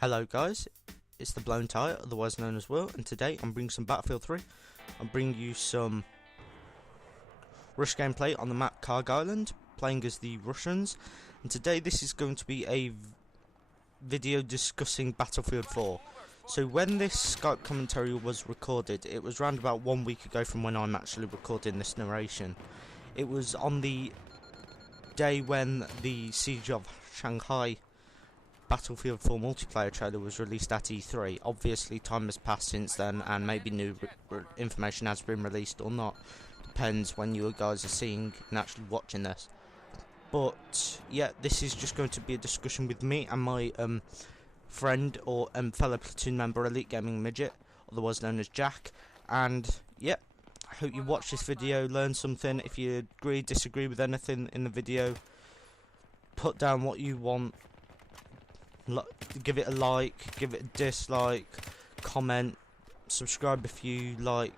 Hello guys, it's the Blown Tire, otherwise known as Will, and today I'm bringing some Battlefield 3. I'm bringing you some rush gameplay on the map Karg Island, playing as the Russians, and today this is going to be a video discussing Battlefield 4. So when this Skype commentary was recorded, it was around about 1 week ago from when I'm actually recording this narration. It was on the day when the Siege of Shanghai Battlefield 4 multiplayer trailer was released at E3. Obviously time has passed since then and maybe new information has been released or not. Depends when you guys are seeing and actually watching this. But yeah, this is just going to be a discussion with me and my friend or fellow platoon member EliteGamingMidget, otherwise known as Jack. And yeah, I hope you watch this video, learn something. If you agree, disagree with anything in the video, put down what you want. Give it a like, give it a dislike, comment, subscribe if you like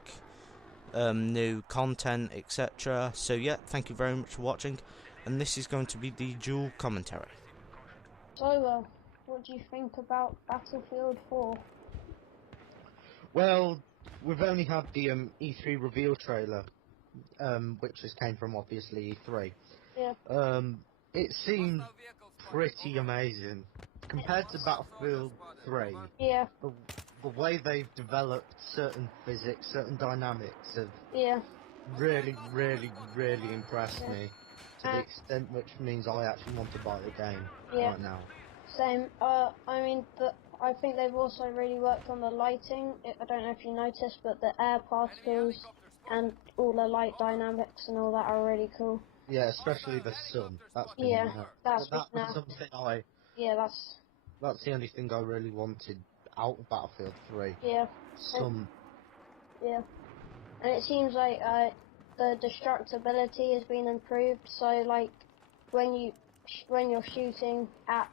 new content, etc. So yeah, thank you very much for watching, and this is going to be the duel commentary. So, what do you think about Battlefield 4? Well, we've only had the E3 reveal trailer, which just came from obviously E3. Yeah. It seemed pretty amazing compared to Battlefield 3. Yeah. The way they've developed certain physics, certain dynamics have Yeah. really impressed me to the extent which means I actually want to buy the game right now. Same. I think they've also really worked on the lighting. I don't know if you noticed, but the air particles and all the light dynamics and all that are really cool. Yeah, especially the sun. That's been that's something that's the only thing I really wanted out of Battlefield 3. Yeah. Sun. And it seems like the destructibility has been improved. So like when you're shooting at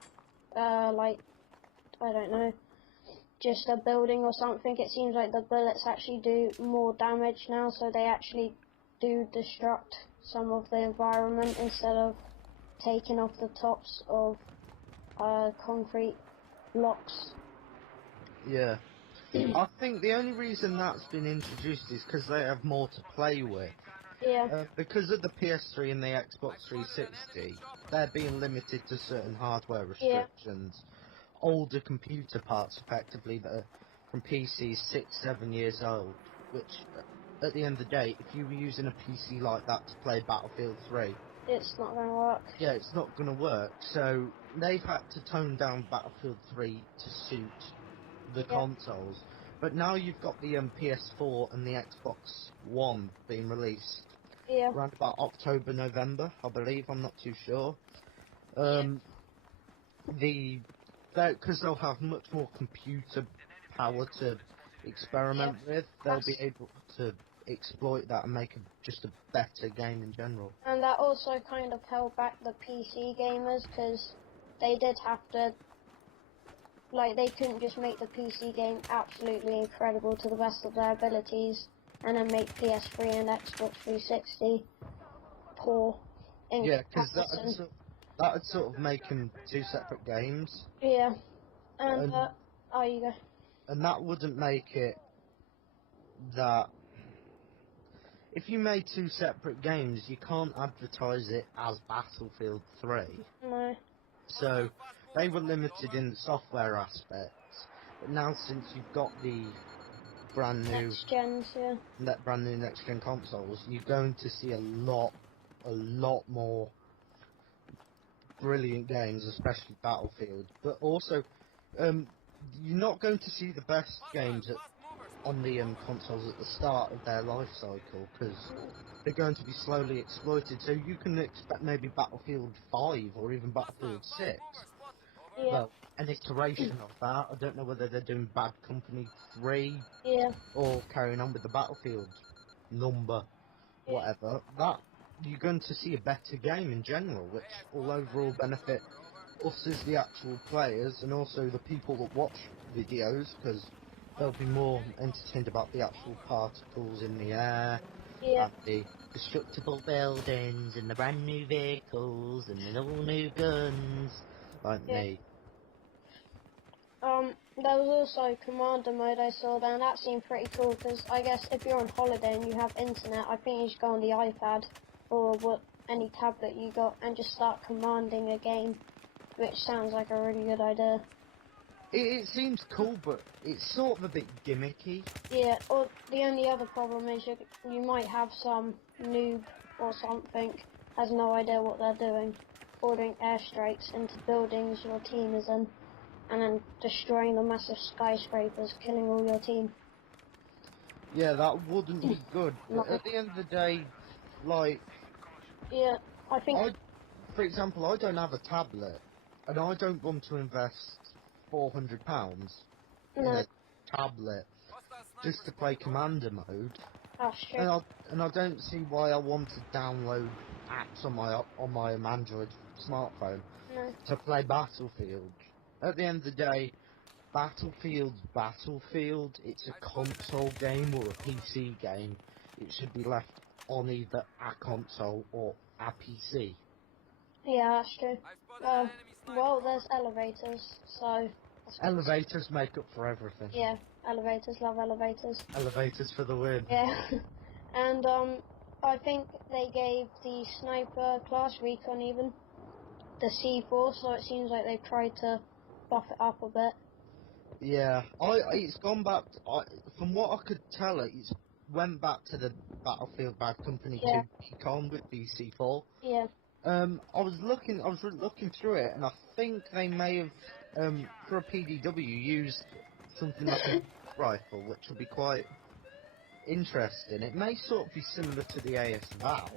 like, I don't know, just a building or something, it seems like the bullets actually do more damage now, so they actually do destruct some of the environment instead of taking off the tops of concrete blocks. Yeah. I think the only reason that's been introduced is because they have more to play with. Yeah. Because of the PS3 and the Xbox 360, they're being limited to certain hardware restrictions. Older computer parts, effectively, that are from PCs 6-7 years old, which, at the end of the day, if you were using a PC like that to play Battlefield 3, it's not going to work. Yeah, it's not going to work. So they've had to tone down Battlefield 3 to suit the consoles. But now you've got the PS4 and the Xbox One being released around about October, November, I believe. I'm not too sure. Because they'll have much more computer power to experiment with, they'll be able to exploit that and make just a better game in general. And that also kind of held back the PC gamers, because they did have to, like, they couldn't just make the PC game absolutely incredible to the best of their abilities and then make PS3 and Xbox 360 poor in comparison. That would sort of make them two separate games. Yeah. And oh, you go. And that wouldn't make it that... If you made two separate games, you can't advertise it as Battlefield 3. No. So, they were limited in the software aspects. But now, since you've got the brand new next gen consoles, you're going to see a lot more brilliant games, especially Battlefield. But also, you're not going to see the best games on the consoles at the start of their life cycle, because they're going to be slowly exploited. So you can expect maybe Battlefield 5 or even Battlefield 6. Well, an iteration of that. I don't know whether they're doing Bad Company 3 or carrying on with the Battlefield number, whatever. That you're going to see a better game in general, which will overall benefit us as the actual players and also the people that watch videos, because they'll be more entertained about the actual particles in the air, and the destructible buildings, and the brand new vehicles, and the all new guns, like me. There was also Commander mode I saw there, and that seemed pretty cool because I guess if you're on holiday and you have internet, I think you should go on the iPad or any tablet you got and just start commanding a game, which sounds like a really good idea. It seems cool, but it's sort of a bit gimmicky. Yeah, or the only other problem is you might have some noob or something has no idea what they're doing, ordering airstrikes into buildings your team is in, and then destroying the massive skyscrapers, killing all your team. Yeah, that wouldn't be good. No. But at the end of the day, like, Yeah, I think. for example, I don't have a tablet, and I don't want to invest £400 in No, a tablet just to play Commander mode. that's true. And I don't see why I want to download apps on my Android smartphone No. to play Battlefield. At the end of the day, Battlefield's Battlefield. It's a console game or a PC game. It should be left on either a console or a PC. Yeah, that's true. Well, there's elevators, so. Elevators make up for everything. Yeah, elevators, love elevators. Elevators for the win. Yeah, and I think they gave the sniper class recon even the C4, so it seems like they've tried to buff it up a bit. Yeah, it's gone back. From what I could tell, it's went back to the Battlefield Bad Company 2 recon with BC4. Yeah, I was looking through it, and I think they may have, for a PDW, used something like a rifle, which would be quite interesting. It may sort of be similar to the AS Val.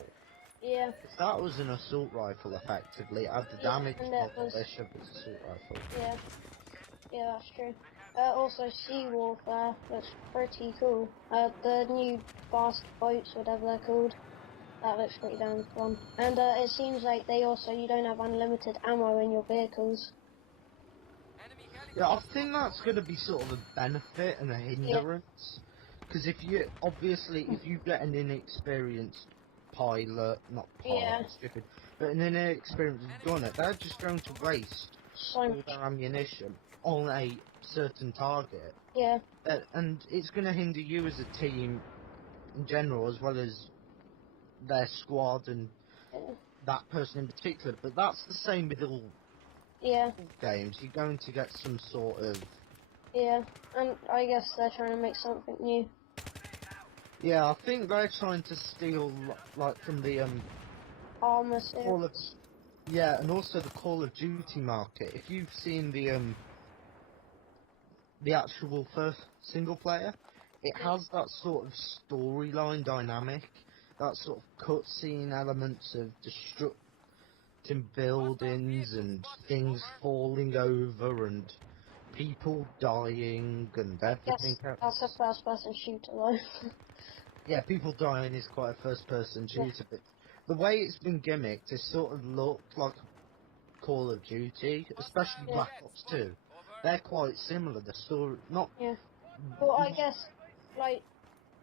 yeah, If that was an assault rifle, effectively, it had the damage and it was, modulation of its assault rifle. yeah, that's true. Also, Sea Warfare looks pretty cool. The new fast boats, whatever they're called, that looks pretty damn fun. And it seems like you don't have unlimited ammo in your vehicles. Yeah, I think that's going to be sort of a benefit and a hindrance. Because if you get an inexperienced pilot, not pilot, stupid, but an inexperienced gunner, they're just going to waste all their ammunition on a certain target. Yeah. And it's going to hinder you as a team in general, as well as their squad and that person in particular. But that's the same with all games. You're going to get some sort of... Yeah, and I guess they're trying to make something new. Yeah, I think they're trying to steal, like, from the, Armor Call of... Yeah, and also the Call of Duty market. If you've seen the actual first single player, it has that sort of storyline dynamic, that sort of cutscene elements of destructing buildings and things falling over and people dying and everything else. That's a first-person shooter, though. Yeah, people dying is quite a first-person shooter, but the way it's been gimmicked, it sort of looked like Call of Duty, especially Black Ops 2. They're quite similar, the story, not... Yeah. Well, I guess, like,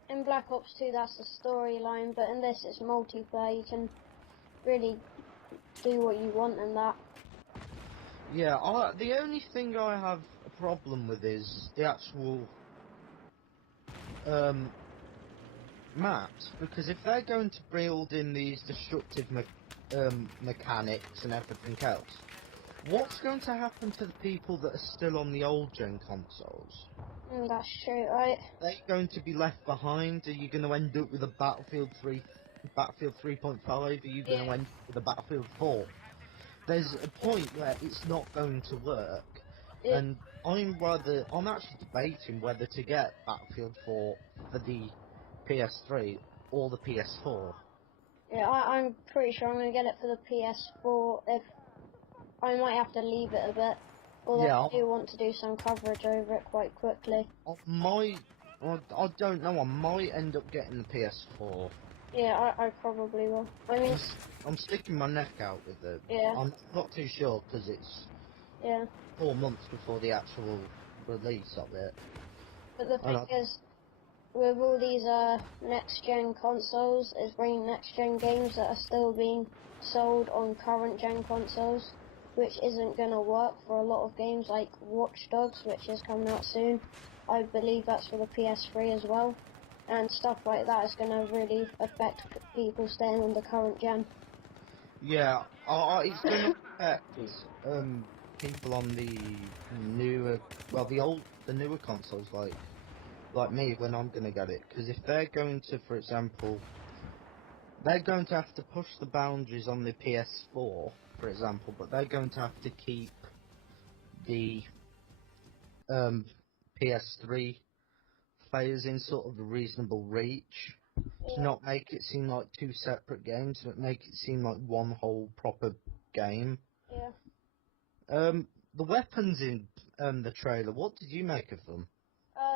in Black Ops 2 that's the storyline, but in this it's multiplayer, you can really do what you want in that. Yeah, the only thing I have a problem with is the actual maps, because if they're going to build in these destructive mechanics and everything else, what's going to happen to the people that are still on the old gen consoles? That's true, right? Are they going to be left behind? Are you going to end up with a Battlefield 3, Battlefield 3.5? Are you going to end up with a Battlefield 4? There's a point where it's not going to work, and I'm actually debating whether to get Battlefield 4 for the PS3 or the PS4. Yeah, I'm pretty sure I'm going to get it for the PS4. If I might have to leave it a bit, although I do want to do some coverage over it quite quickly. I don't know, I might end up getting the PS4. Yeah, I probably will. I mean, I'm sticking my neck out with it. Yeah. I'm not too sure because it's 4 months before the actual release of it. But the thing is, with all these next-gen consoles, is bringing next-gen games that are still being sold on current-gen consoles, which isn't going to work for a lot of games like Watch Dogs, which is coming out soon. I believe that's for the PS3 as well. And stuff like that is going to really affect people staying on the current gen. Yeah, it's going to affect people on the newer, well, the newer consoles like me when I'm going to get it. Because if they're going to, for example, they're going to have to push the boundaries on the PS4, for example, but they're going to have to keep the PS3 players in sort of a reasonable reach to not make it seem like two separate games, but make it seem like one whole proper game. Yeah. The weapons in the trailer, what did you make of them?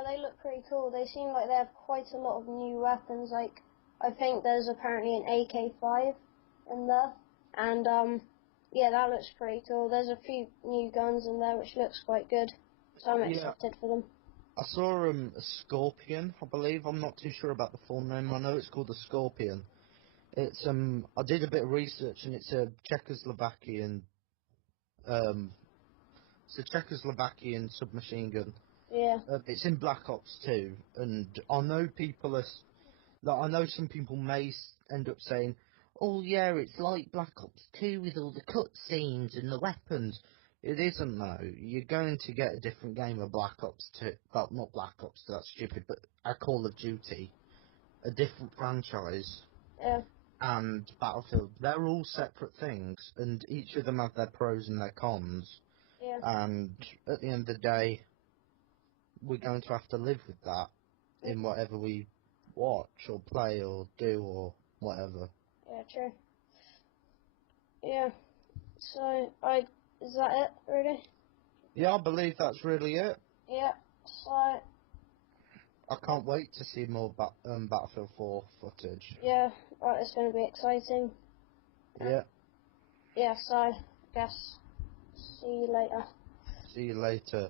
They look pretty cool. They seem like they have quite a lot of new weapons. Like, I think there's apparently an AK-5 in there, and yeah, that looks pretty cool. There's a few new guns in there, which looks quite good. So I'm excited for them. I saw a Scorpion, I believe. I'm not too sure about the full name. I know it's called a Scorpion. It's I did a bit of research, and it's a Czechoslovakian submachine gun. Yeah. It's in Black Ops 2, and I know I know some people may end up saying, "Oh yeah, it's like Black Ops 2 with all the cutscenes and the weapons." It isn't though. You're going to get a different game of Black Ops 2. Well, not Black Ops 2, that's stupid, but a Call of Duty, a different franchise, Yeah. and Battlefield. They're all separate things, and each of them have their pros and their cons. Yeah. And at the end of the day, we're going to have to live with that in whatever we watch or play or do or whatever. Yeah, true. Yeah. So, is that it, really? Yeah, I believe that's really it. Yeah. So, I can't wait to see more Battlefield 4 footage. yeah, right, it's going to be exciting. Yeah. Yeah, so, I guess, see you later. See you later.